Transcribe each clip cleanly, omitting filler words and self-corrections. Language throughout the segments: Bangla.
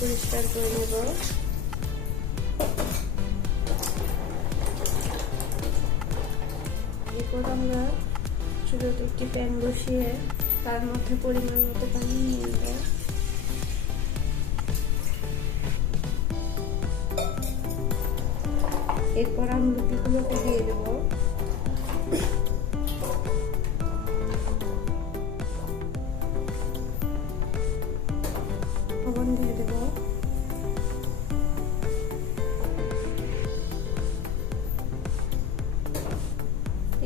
পরিষ্কার করে নেব। এরপর আমরা চুলোতে একটি প্যান বসিয়ে তার মধ্যে পরিমাণ মতো পানি নিয়ে নেব। এরপর আমলকিগুলোকে দিয়ে দেব। লবণ দিয়ে দেব।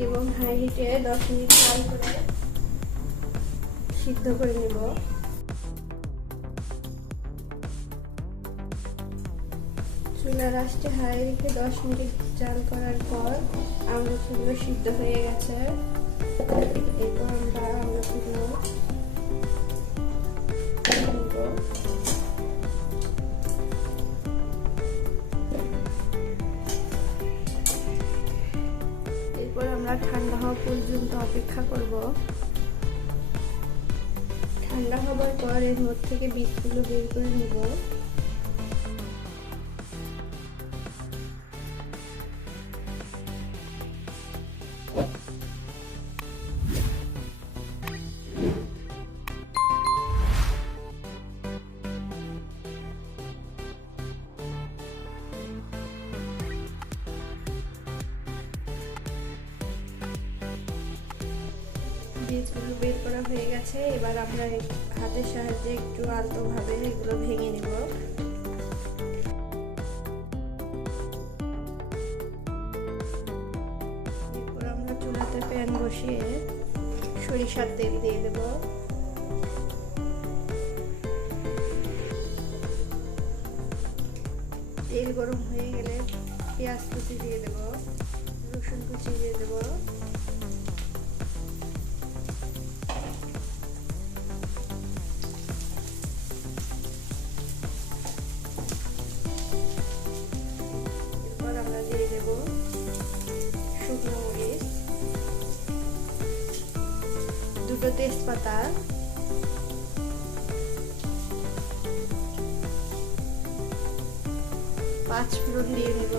এবং হাই হিটে 10 মিনিট জাল করে সিদ্ধ করে নেব। চুলার আঁচটা হাই রেখে 10 মিনিট জাল করার পর আমলকিগুলো সিদ্ধ হয়ে গেছে। এরপর আমরা আমলকিগুলো নেব। এরপর আমরা ঠান্ডা হওয়া পর্যন্ত অপেক্ষা করব। ঠান্ডা হবার পর এর মধ্যে থেকে বীজগুলো বের করে নেব। বীজগুলো বের করা হয়ে গেছে। এবার আমরা হাতের সাহায্যে একটু আলতোভাবে এগুলো ভেঙে নেব। এরপর আমরা চুলাতে প্যান বসিয়ে সরিষার তেল দিয়ে দেব। তেল গরম হয়ে গেলে পেঁয়াজ কুচি দিয়ে দেব, রসুন কুচি দিয়ে দেব। দিয়ে দেব শুকনো মরিচ, 2টো তেজপাতা, 5 ফোড়ন দিয়ে দেব।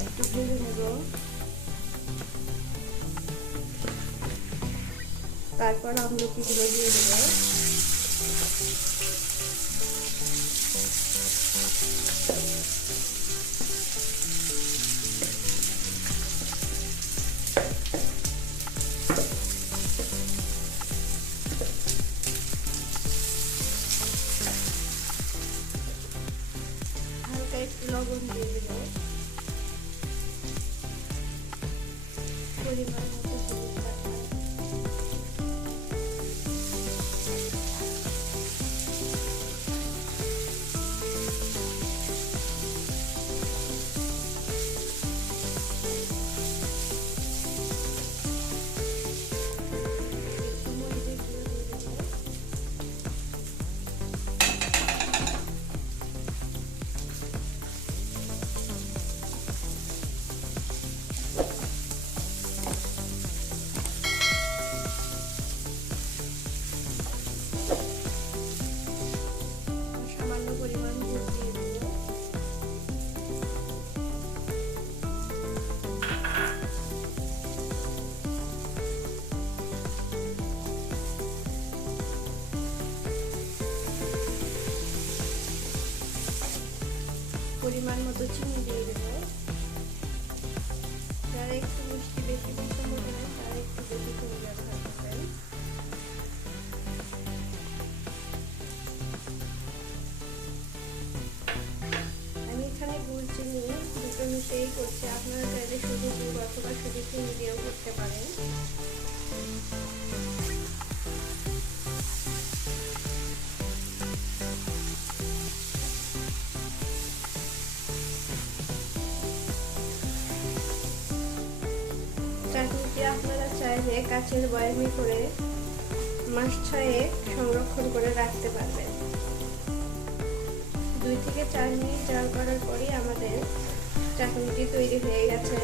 একটু ভেজে নেব। তারপর আমলকিগুলো দিয়ে দেব। হালকা একটু লবণ দিয়ে দেব। পরিমাণ মতো পরিমাণ মতো চিনি দিয়ে দেব। যারা একটু মিষ্টি বেশি পছন্দ করেন তারা একটু বেশি চিনি ব্যবহার করবেন। আমি এখানে গুড় চিনি দুটো মিশিয়েই করছি। আপনারা চাইলে শুধু গুড় অথবা শুধু চিনি দিয়েও করতে পারেন। চাটনিটি আপনারা চাইলে কাচের বয়ামে করে মাস 6 সংরক্ষণ করে রাখতে পারবেন। 2 থেকে 4 মিনিট জাল করার পরই আমাদের চাটনিটি তৈরি হয়ে গেছে।